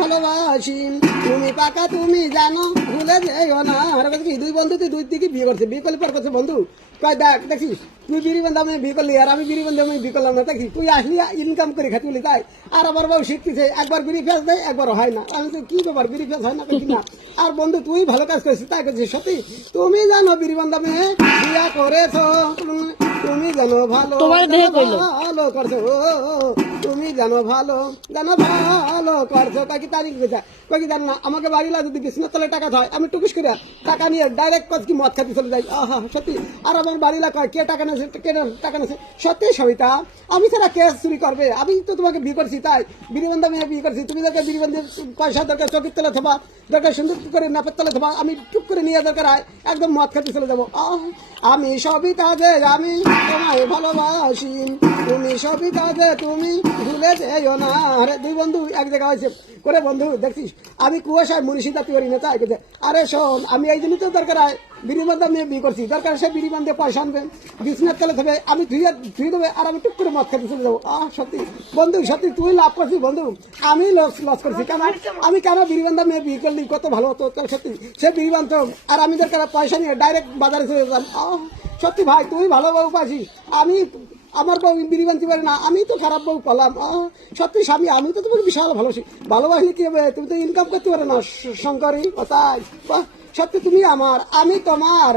ভালোবাসি তুমি পাকা তুমি জানো ভুলে যেও না। আর কি দুই বন্ধু তুই দুই দিকে বিয়ে করছে, বিয়ে করলে পর করছে বন্ধু কয় দেখ দেখছিস তুই বিড়ি বন্ধু আমি বিয়ে করলি আর আমি বিড়ি বন্ধু আমি বিয়ে করলাম না, দেখছিস তুই আসলি ইনকাম করে খাতি বলি তাই। আর আমার বউ শিখতেছে একবার বিড়ি ফেস দেয় একবার হয় না, আমি তো কি ব্যাপার বিড়ি ফেস হয় না কি না। আর বন্ধু তুই ভালো কাজ করেছিস তাই করছিস সত্যি। তুমি জানো বিড়ি বন্ধু আমি বিয়া করেছ, তুমি জানো ভালো ভালো করছো, তুমি জানো ভালো করছো। কি তারিখ কি জানো না আমাকে বাড়ি লাগে যদি বিছনার তলে টাকা হয় আমি টুকুস করে টাকা নিয়ে ডাইরেক্ট কি মদ খাতে চলে যাই। আহা সত্যি। আর আমার বাড়ি কয় কে টাকা নেছে কে টাকা নেছে, সত্যি সবিতা আমি ছাড়া কে চুরি করবে, আমি তো তোমাকে বিয়ে করছি তাই বিড়ি বন্ধু আমি বিয়ে করছি। তুমি দরকার বিড়ি বন্ধু পয়সা দরকার চকির তলে থাবা দরকার সুন্দর করে নাপের তলে থাবা, আমি টুক করে নিয়ে দরকার হয় একদম মদ খাতে চলে যাবো। আমি সবই কাজে আমি তোমায় ভালোবাসি, তুমি সবই কাজে তুমি ভুলে যেও না। আরে দুই বন্ধু এক জায়গায় হয়েছে করে বন্ধু দেখছিস আমি কুয়াশায় মনীষী দাঁতি করি না তাই করছে। আরে শোন আমি এই জন্যই তো দরকার হয় বিড়ি বান্ধব নিয়ে বিয়ে করছি, দরকার সে বিড়ি বান্ধে পয়সা আনবে বিছনার তলে থাকবে আমি ধুয়ে দেবে আর আমি টুক করে মদ খেতে চলে যাবো। সত্যি বন্ধু সত্যি তুই লাভ করছিস বন্ধু, আমি লস করছি কেন আমি কেন বিড়ি বান্ধব নিয়ে বিয়ে করলি কত ভালো হতো সত্যি। সে বিড়ি বান্ধব আর আমি দরকার পয়সা নিয়ে ডাইরেক্ট বাজারে চলে যেতাম। সত্যি ভাই তুই ভালো বউ পাচ্ছিস, আমি আমার বউ বিড়ি বানতে পারে না, আমি তো খারাপ বউ পালাম। সত্যি স্বামী আমি তো তোমাকে বিশাল ভালোবাসলে কি হবে, তুমি তো ইনকাম করতে পারো না শঙ্করী তাই। সত্যি তুমি আমার আমি তোমার।